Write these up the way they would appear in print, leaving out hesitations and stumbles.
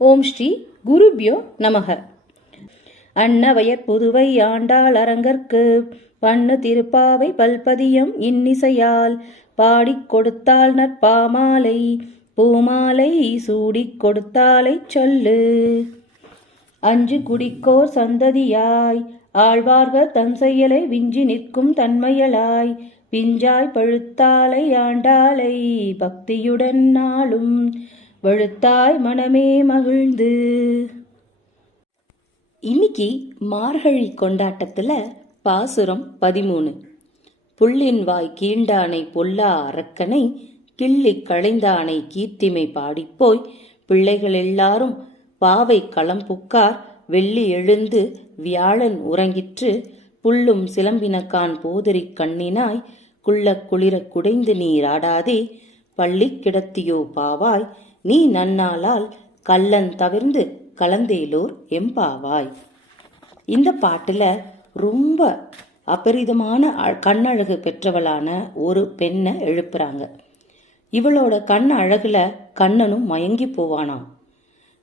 ஓம் ஸ்ரீ குருபியோ நமக. அன்னவயற் புதுவை ஆண்டாள் அரங்கற்கு பண்ணு திருப்பாவை பல்பதியம் இன்னிசையால் பாடிக் கொடுத்தாள் நற்பாமாலை பூமாலை சூடிக் கொடுத்தாலை சொல்லு. அஞ்சு குடிக்கோர் சந்ததியாய் ஆழ்வார்கள் தன் செயலை விஞ்சி நிற்கும் தன்மையலாய் பிஞ்சாய் பழுத்தாலை ஆண்டாளை பக்தியுடன் நாளும் வழுத்தாய் மனமே மகிழ்ந்து. இன்னைக்கு மார்கழி கொண்டாட்டத்துல பாசுரம் 13. புள்ளின் வாய் கீண்டானை பொல்லா அரக்கனை கிள்ளி களைந்தானை கீர்த்திமை பாடிப்போய் பிள்ளைகள் எல்லாரும் பாவை களம்புக்கார் வெள்ளி எழுந்து வியாழன் உறங்கிற்று புல்லும் சிலம்பினக்கான் போதரிக் கண்ணினாய் குள்ள குளிர குடைந்து நீராடாதே பள்ளி கிடத்தியோ பாவாய் நீ நன்னாளால் கள்ளன் தவிர்ந்து கலந்தேலோர் எம்பாவாய். இந்த பாட்டுல ரொம்ப அபரிதமான கண்ணழகு பெற்றவளான ஒரு பெண்ணை எழுப்புறாங்க. இவளோட கண் அழகுல கண்ணனும் மயங்கி போவானாம்.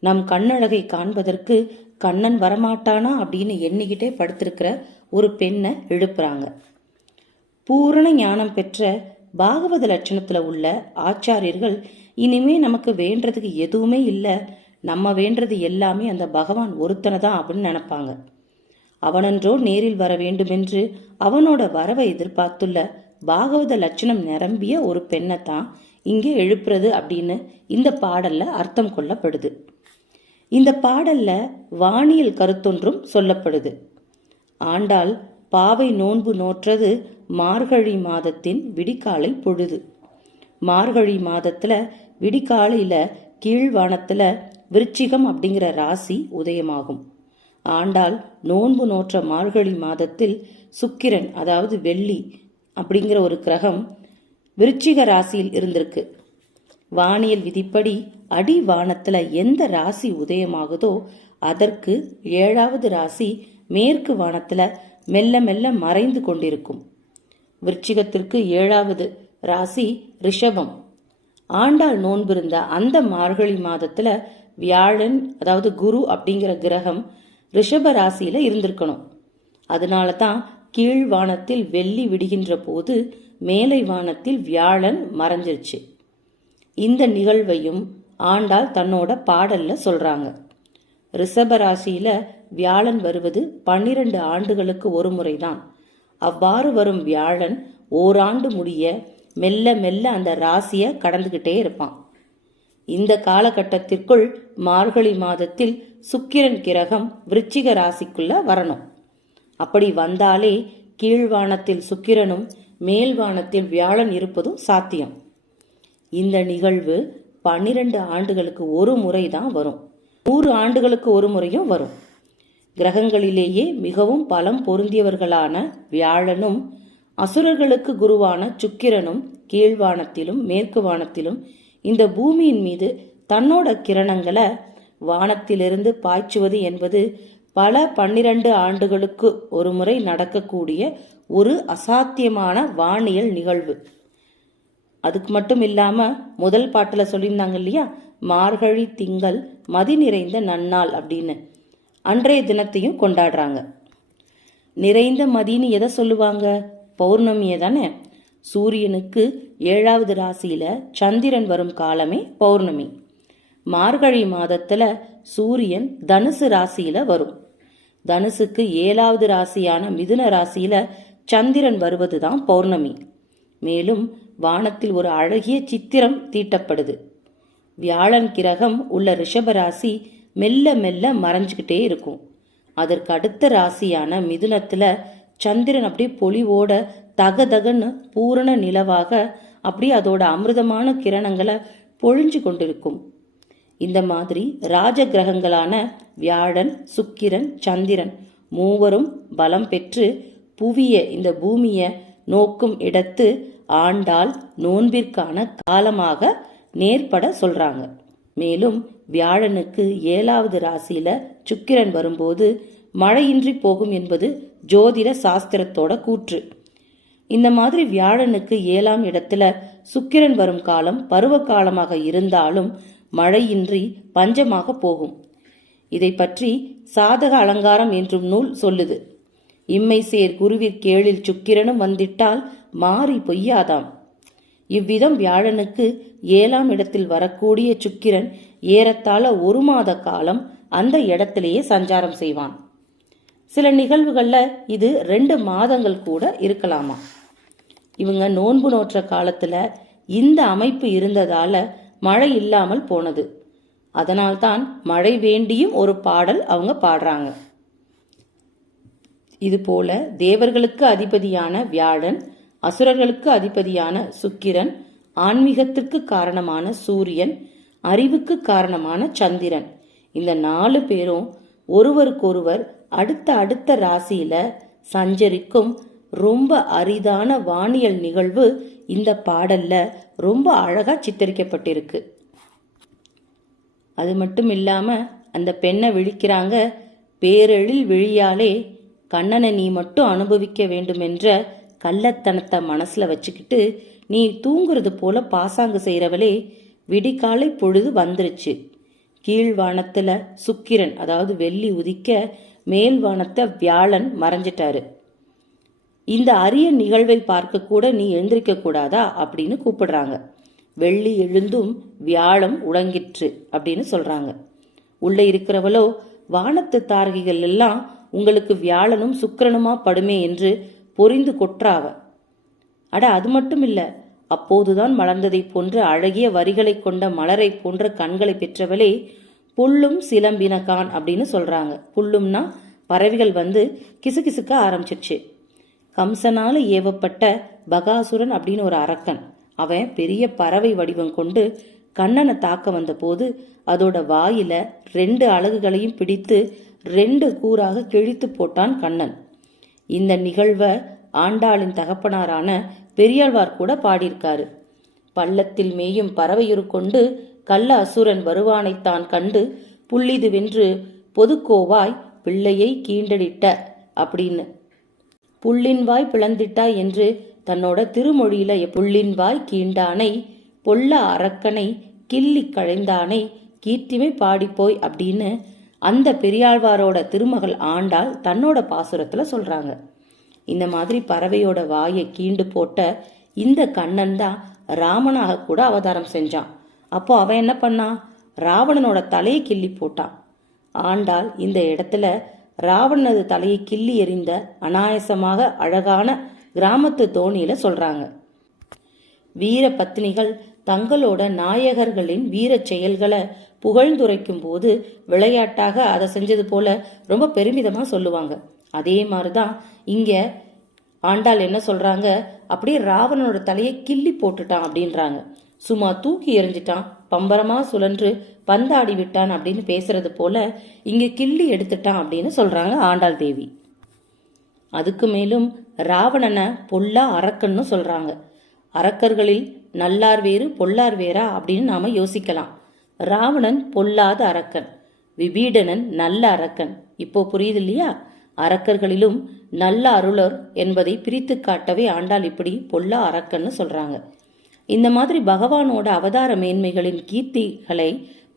நம் கண்ணழகை காண்பதற்கு கண்ணன் வரமாட்டானா அப்படின்னு எண்ணிக்கிட்டே படுத்திருக்கிற ஒரு பெண்ணை எழுப்புறாங்க. பூரண ஞானம் பெற்ற பாகவத லட்சணத்துல உள்ள ஆச்சாரியர்கள் இனிமே நமக்கு வேண்டதுக்கு எதுவுமே இல்லை, நம்ம வேண்டது எல்லாமே அந்த பகவான் ஒருத்தனை தான் அப்படின்னு நினைப்பாங்க. அவனன்றோ நேரில் வர வேண்டுமென்று அவனோட வரவை எதிர்பார்த்துள்ள பாகவத லட்சணம் நிரம்பிய ஒரு பெண்ணை தான் இங்கே எழுப்புறது அப்படின்னு இந்த பாடல்ல அர்த்தம் கொள்ளப்படுது. இந்த பாடல்ல வானியல் கருத்தொன்றும் சொல்லப்படுது. ஆண்டாள் பாவை நோன்பு நோற்றது மார்கழி மாதத்தின் விடிகாலை பொழுது. மார்கழி மாதத்துல விடிகாலையில கீழ்வானத்துல விருச்சிகம் அப்படிங்கிற ராசி உதயமாகும். ஆண்டாள் நோன்பு நோற்ற மார்கழி மாதத்தில் சுக்கிரன் அதாவது வெள்ளி அப்படிங்கிற ஒரு கிரகம் விருச்சிக ராசியில் இருந்திருக்கு. வானியல் விதிப்படி அடி வானத்துல எந்த ராசி உதயமாகுதோ அதற்கு 7வது ராசி மேற்கு வானத்துல மெல்ல மெல்ல மறைந்து கொண்டிருக்கும். விருச்சிகத்திற்கு 7வது ராசி ரிஷபம். ஆண்டாள் நோன்பிருந்த அந்த மார்கழி மாதத்துல வியாழன் அதாவது குரு அப்படிங்கிற கிரகம் ரிஷப ராசியில இருந்திருக்கணும். அதனால தான் கீழ் வானத்தில் வெள்ளி விடுகின்ற போது மேலை வானத்தில் வியாழன் மறைஞ்சிருச்சு. இந்த நிகழ்வையும் ஆண்டாள் தன்னோட பாடல்ல சொல்றாங்க. ரிஷப ராசியில வியாழன் வருவது 12 ஆண்டுகளுக்கு ஒரு முறைதான். அவ்வாறு வரும் வியாழன் ஓராண்டு முடிய மெல்ல மெல்ல அந்த ராசிய கடந்துகிட்டே இருப்பான். இந்த காலகட்டத்திற்குள் மார்கழி மாதத்தில் சுக்கிரன் கிரகம் விருச்சிக ராசிக்குள்ள வரணும். அப்படி வந்தாலே கீழ்வானத்தில் சுக்கிரனும் மேல்வானத்தில் வியாழன் இருப்பதும் சாத்தியம். இந்த நிகழ்வு 12 ஆண்டுகளுக்கு ஒரு முறை தான் வரும். 100 ஆண்டுகளுக்கு ஒரு முறையும் வரும். கிரகங்களிலேயே மிகவும் பலம் பொருந்தியவர்களான வியாழனும் அசுரர்களுக்கு குருவான சுக்கிரனும் கீழ்வானத்திலும் மேற்கு வானத்திலும் இந்த பூமியின் மீது தன்னோட கிரணங்களை வானத்திலிருந்து பாய்ச்சுவது என்பது பல 12 ஆண்டுகளுக்கு ஒரு முறை நடக்கக்கூடிய ஒரு அசாத்தியமான வானியல் நிகழ்வு. அதுக்கு மட்டும் இல்லாம முதல் பாட்டுல சொல்லியிருந்தாங்க இல்லையா, மார்கழி திங்கள் மதி நிறைந்த நன்னாள் அப்படின்னு அன்றைய தினத்தையும் கொண்டாடுறாங்க. நிறைந்த மதின்னு எதை சொல்லுவாங்க? பௌர்ணமியை தானே. சூரியனுக்கு 7வது ராசியில சந்திரன் வரும் காலமே பௌர்ணமி. மார்கழி மாதத்துல சூரியன் தனுசு ராசியில வரும். தனுசுக்கு 7வது ராசியான மிதுன ராசியில சந்திரன் வருவதுதான் பௌர்ணமி. மேலும் வானத்தில் ஒரு அழகிய சித்திரம் தீட்டப்படுது. வியாழன் கிரகம் உள்ள ரிஷபராசி மெல்ல மெல்ல மறைஞ்சுக்கிட்டே இருக்கும். அதற்கு அடுத்த ராசியான மிதுனத்துல சந்திரன் அப்படியே பொலிவோட தகதகன்னு பூரண நிலவாக அப்படி அதோட அமிர்தமான கிரணங்களை பொழிஞ்சு கொண்டிருக்கும். இந்த மாதிரி ராஜ கிரகங்களான வியாழன் சுக்கிரன் சந்திரன் மூவரும் பலம் பெற்று புவிய இந்த பூமிய நோக்கும் இடத்து ஆண்டாள் நோன்பிற்கான காலமாக நேர்பட சொல்றாங்க. மேலும் வியாழனுக்கு 7வது ராசியில சுக்கிரன் வரும்போது மழையின்றி போகும் என்பது ஜோதிட சாஸ்திரத்தோட கூற்று. இந்த மாதிரி வியாழனுக்கு 7ஆம் இடத்துல சுக்கிரன் வரும் காலம் பருவ காலமாக இருந்தாலும் மழையின்றி பஞ்சமாக போகும். இதை பற்றி சாதக அலங்காரம் என்றும் நூல் சொல்லுது. இம்மை சேர் குருவிற்கேழில் சுக்கிரனும் வந்திட்டால் மாறி பொய்யாதாம். இவ்விதம் வியாழனுக்கு 7ஆம் இடத்தில் வரக்கூடிய சுக்கிரன் ஏறத்தாழ 1 மாத காலம் அந்த இடத்திலேயே சஞ்சாரம் செய்வான். சில நிகழ்வுகள்ல இது 2 மாதங்கள் கூட இருக்கலாமா. இவங்க நோன்பு நோற்ற காலத்துல இந்த அமைப்பு இருந்ததால மழை இல்லாமல் போனது. அதனால்தான் மழை வேண்டியும் ஒரு பாடல் அவங்க பாடுறாங்க. இது போல தேவர்களுக்கு அதிபதியான வியாழன், அசுரர்களுக்கு அதிபதியான சுக்கிரன், ஆன்மீகத்திற்கு காரணமான சூரியன், அறிவுக்கு காரணமான சந்திரன், இந்த 4 பேரும் ஒருவருக்கொருவர் அடுத்த அடுத்த ராசியில சஞ்சரிக்கும் ரொம்ப அரிதான வானியல் நிகழ்வு இந்த பாடல்ல ரொம்ப அழகா சித்தரிக்கப்பட்டிருக்கு. அது மட்டும் இல்லாம அந்த பெண்ணை விழிக்கிறாங்க, பேரெழில் விழியாலே கண்ணனை நீ மட்டும் அனுபவிக்க வேண்டும் என்ற கள்ளத்தனத்தை மனசுல வச்சுக்கிட்டு நீ தூங்குறது போல பாசாங்கு செய்யறவளே, விடிகாலை பொழுது வந்துருச்சு. கீழ்வானத்துல சுக்கிரன் அதாவது வெள்ளி உதிக்க மேல் வானத்தை வியாழன் மறைஞ்சிட்டாரு. இந்த அரிய நிகழ்வை பார்க்க கூட நீ எழுந்திருக்க கூடாதா அப்படின்னு கூப்பிடுறாங்க. வெள்ளி எழுந்தும் வியாழம் உறங்கிற்று அப்படின்னு சொல்றாங்க. உள்ள இருக்கிறவளோ, வானத்து தாரகிகள் எல்லாம் உங்களுக்கு வியாழனும் சுக்கிரனுமா படுமே என்று பொறிந்து கொற்றாவ. அட அது மட்டும் இல்ல, அப்போதுதான் மலர்ந்ததை போன்ற அழகிய வரிகளை கொண்ட மலரை போன்ற கண்களை பெற்றவளே, புல்லும் சிலம்பினகான் அப்படின்னு சொல்றாங்க. புல்லும்னா பறவைகள் வந்து கிசுகிசுக்க ஆரம்பிச்சிருச்சு. கம்சனால ஏவப்பட்ட பகாசுரன் அப்படின்னு ஒரு அரக்கன், அவன் பெரிய பறவை வடிவம் கொண்டு கண்ணனை தாக்க வந்த போது அதோட வாயில 2 அலகுகளையும் பிடித்து 2 கூறாக கிழித்து போட்டான் கண்ணன். இந்த நிகழ்வை ஆண்டாளின் தகப்பனாரான பெரியாழ்வார் கூட பாடியிருக்காரு. பள்ளத்தில் மேயும் பறவையுரு கொண்டு கள்ள அசுரன் வருவானைத்தான் கண்டு புள்ளிது வென்று பொதுக்கோவாய் பிள்ளையை கீண்டடிட்ட அப்படின்னு. புள்ளின்வாய் பிளந்திட்டாய் என்று தன்னோட திருமொழியில புள்ளின்வாய் கீண்டானை பொல்ல அரக்கனை கிள்ளி கழைந்தானை கீர்த்திமை பாடிப்போய் அப்படின்னு அந்த பெரியாழ்வாரோட திருமகள் ஆண்டாள் தன்னோட பாசுரத்துல சொல்றாங்க. இந்த மாதிரி பறவையோட வாயை கீண்டு போட்ட இந்த கண்ணன் தான் ராமனாக கூட அவதாரம் செஞ்சான். அப்போ அவன் என்ன பண்ணான்? ராவணனோட தலையை கிள்ளி போட்டான். ஆண்டாள் இந்த இடத்துல ராவணனது தலையை கிள்ளி எறிந்த அனாயசமாக அழகான கிராமத்து தோணியில சொல்றாங்க. வீர பத்னிகள் தங்களோட நாயகர்களின் வீர செயல்களை புகழ்ந்துரைக்கும் போது விளையாட்டாக அதை செஞ்சது போல ரொம்ப பெருமிதமா சொல்லுவாங்க. அதே மாதிரிதான் இங்க ஆண்டாள் என்ன சொல்றாங்க, அப்படியே ராவணனோட தலையை கிள்ளி போட்டுட்டான் அப்படின்றாங்க. சும்மா தூக்கி எறிஞ்சிட்டான், பம்பரமா சுழன்று பந்தாடி விட்டான் அப்படின்னு பேசுறது போல இங்க கிள்ளி எடுத்துட்டான் அப்படின்னு சொல்றாங்க ஆண்டாள் தேவி. அதுக்கு மேலும் ராவணனை பொல்லா அரக்கன்னு சொல்றாங்க. அரக்கர்களில் நல்லார் வேறு பொல்லார் வேறா அப்படின்னு நாம யோசிக்கலாம். ராவணன் பொல்லாத அரக்கன், விபீடனன் நல்ல அரக்கன். இப்போ புரியுது இல்லையா? அரக்கர்களிலும் நல்ல அருளர் என்பதை பிரித்து காட்டவே ஆண்டாள் இப்படி பொல்லா அரக்கன்னு சொல்றாங்க. இந்த மாதிரி பகவானோட அவதார மேன்மைகளின் கீர்த்திகளை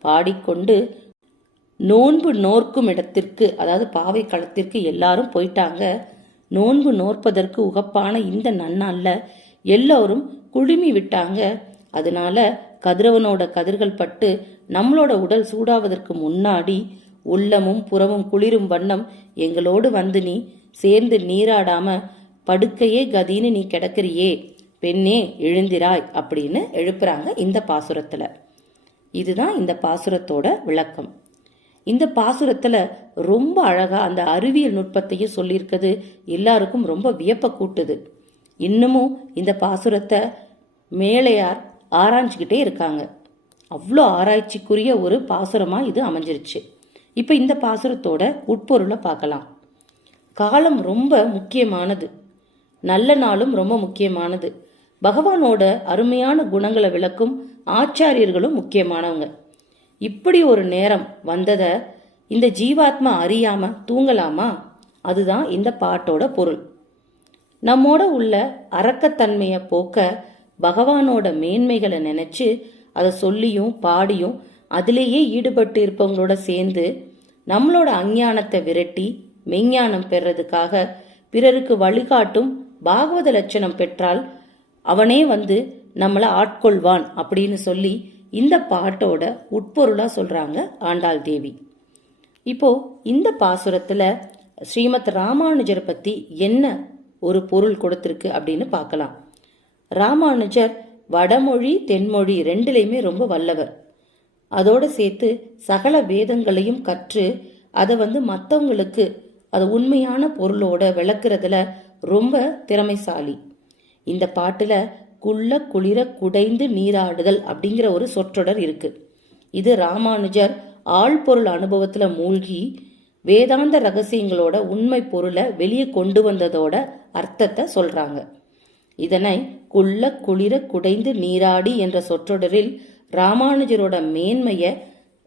பாடிக்கொண்டு நோன்பு நோர்க்கும் இடத்திற்கு, அதாவது பாவை களத்திற்கு எல்லாரும் போயிட்டாங்க. நோன்பு நோற்பதற்கு உகப்பான இந்த நன்னாள்ல எல்லோரும் குழுமி விட்டாங்க. அதனால கதிரவனோட கதிர்கள் பட்டு நம்மளோட உடல் சூடாவதற்கு முன்னாடி உள்ளமும் புறமும் குளிரும் வண்ணம் எங்களோடு வந்து நீ சேர்ந்து நீராடாம படுக்கையே கதின்னு நீ கிடக்கிறியே பெண்ணே எழுந்திராய் அப்படின்னு எழுப்புறாங்க இந்த பாசுரத்துல. இதுதான் இந்த பாசுரத்தோட விளக்கம். இந்த பாசுரத்துல ரொம்ப அழகா அந்த அறிவியல் நுட்பத்தையும் சொல்லியிருக்கிறது எல்லாருக்கும் ரொம்ப வியப்ப கூட்டுது. இன்னமும் இந்த பாசுரத்தை மேலையார் ஆராய்ச்சிக்கிட்டே இருக்காங்க. அவ்வளோ ஆராய்ச்சிக்குரிய ஒரு பாசுரமா இது அமைஞ்சிருச்சு. இப்ப இந்த பாசுரத்தோட உட்பொருளை பார்க்கலாம். காலம் ரொம்ப முக்கியமானது, நல்ல நாளும் ரொம்ப முக்கியமானது. பகவானோட அருமையான குணங்களை விளக்கும் ஆச்சாரியர்களும் முக்கியமானவங்க. இப்படி ஒரு நேரம் வந்தத இந்த ஜீவாத்மா அறியாம தூங்கலாமா? அதுதான் இந்த பாட்டோட பொருள். நம்மோட உள்ள அரக்கத்தன்மையை போக்க பகவானோட மேன்மைகளை நினைச்சு அதை சொல்லியும் பாடியும் அதிலேயே ஈடுபட்டு இருப்பவங்களோட சேர்ந்து நம்மளோட அஞ்ஞானத்தை விரட்டி மெஞ்ஞானம் பெறதுக்காக பிறருக்கு வழிகாட்டும் பாகவத லட்சணம் பெற்றால் அவனே நம்மளை ஆட்கொள்வான் அப்படின்னு சொல்லி இந்த பாட்டோட உட்பொருளா சொல்றாங்க ஆண்டாள் தேவி. இப்போ இந்த பாசுரத்துல ஸ்ரீமத் ராமானுஜரை பத்தி என்ன ஒரு பொருள் கொடுத்திருக்கு அப்படின்னு பார்க்கலாம். ராமானுஜர் வடமொழி தென்மொழி ரெண்டுலையுமே ரொம்ப வல்லவர். அதோட சேர்த்து சகல வேதங்களையும் கற்று அதை மற்றவங்களுக்கு அது உண்மையான பொருளோட விளக்குறதுல ரொம்ப திறமைசாலி. இந்த பாட்டுல குள்ள குளிர குடைந்து நீராடுதல் அப்படிங்கிற ஒரு சொற்றொடர் இருக்கு. இது ராமானுஜர் ஆழ்பொருள் அனுபவத்துல மூழ்கி வேதாந்த ரகசியங்களோட உண்மை பொருளை வெளியே கொண்டு வந்ததோட அர்த்தத்தை சொல்றாங்க. இதனை குள்ள குளிர குடைந்து நீராடி என்ற சொற்றொடரில் ராமானுஜரோட மேன்மைய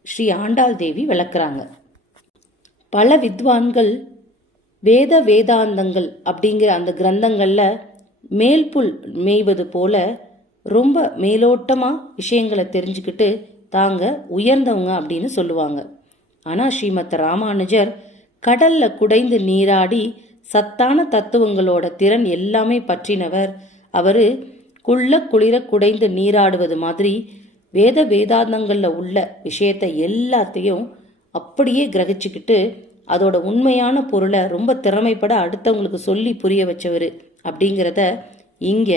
ஸ்ரீ ஆண்டாள் தேவி விளக்குறாங்க. பல வித்வான்கள் வேதாந்தங்கள் அப்படிங்கிற அந்த கிரந்தங்கள்ல மேல்புல் மேய்வது போல ரொம்ப மேலோட்டமா விஷயங்களை தெரிஞ்சுக்கிட்டு தாங்க உயர்ந்தவங்க அப்படின்னு சொல்லுவாங்க. ஆனா ஸ்ரீமத் ராமானுஜர் கடல்ல குடைந்து நீராடி சத்தான தத்துவங்களோட திறன் எல்லாமே பற்றினவர். அவரு குள்ள குளிர குடைந்து நீராடுவது மாதிரி வேதாந்தங்கள்ல உள்ள விஷயத்தை எல்லாத்தையும் அப்படியே கிரகிச்சுக்கிட்டு அதோட உண்மையான பொருளை ரொம்ப திறமைப்பட அடுத்தவங்களுக்கு சொல்லி புரிய வச்சவர் அப்படிங்கிறத இங்க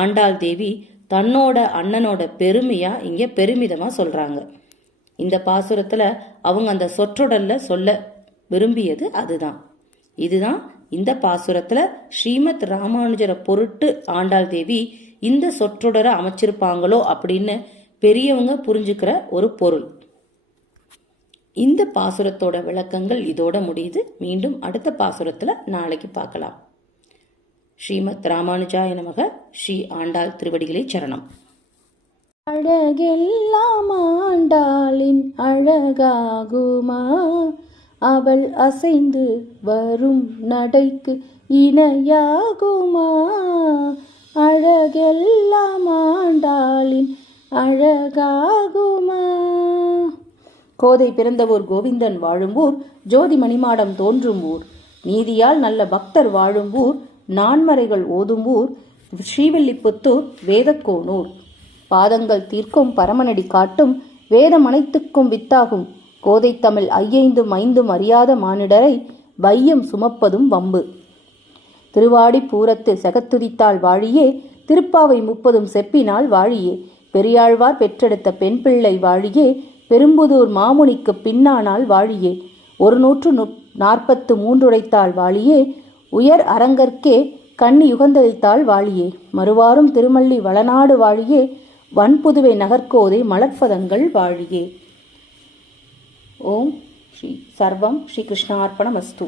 ஆண்டாள் தேவி தன்னோட அண்ணனோட பெருமையா இங்க பெருமிதமா சொல்றாங்க. இந்த பாசுரத்துல அவங்க அந்த சொற்றொடர்ல சொல்ல விரும்பியது அதுதான். இதுதான் இந்த பாசுரத்துல ஸ்ரீமத் ராமானுஜரை பொருட்டு ஆண்டாள் தேவி இந்த சொற்றொடரை அமைச்சிருப்பாங்களோ அப்படின்னு பெரியவங்க புரிஞ்சுக்கிற ஒரு பொருள். இந்த பாசுரத்தோட விளக்கங்கள் இதோட முடியுது. மீண்டும் அடுத்த பாசுரத்துல நாளைக்கு பார்க்கலாம். ஸ்ரீமத் ராமானுஜாய நமக. ஸ்ரீ ஆண்டாள் திருவடிகளே சரணம். அழகெல்லாம் ஆண்டாளின் அழகாகுமா, அவள் அசைந்து வரும் நடைக்கு இணையாகுமா, அழகெல்லாம் ஆண்டாளின் அழகாகுமா. கோதை பிறந்த ஊர் கோவிந்தன் வாழும் ஊர், ஜோதி மணிமாடம் தோன்றும் ஊர், நீதியால் நல்ல பக்தர் வாழும் ஊர், நான்மறைகள் ஓதும் ஊர், ஸ்ரீவில்லிபுத்தூர் வேதக்கோனூர். பாதங்கள் தீர்க்கும் பரமனடி காட்டும், வேதம் அனைத்துக்கும் வித்தாகும், கோதை தமிழ் ஐயைந்தும் ஐந்தும் அறியாத மானிடரை வையம் சுமப்பதும் வம்பு. திருவாடி பூரத்து செகத்துதித்தாள் வாழியே, திருப்பாவை 30 செப்பினால் வாழியே, பெரியாழ்வார் பெற்றெடுத்த பெண் பிள்ளை வாழியே, பெரும்புதூர் மாமுனிக்கு பின்னானால் வாழியே, 143 உரைத்தாள் வாழியே, உயர் அரங்கற்கே கண்ணி யுகந்தளித்தாள் வாழியே, மறுவாரும் திருமல்லி வளநாடு வாழியே, வன்புதுவை நகர்கோதை மலர்ப்பதங்கள் வாழியே. ஓம் ஸ்ரீ சர்வம் ஸ்ரீ கிருஷ்ணார்ப்பணமஸ்து.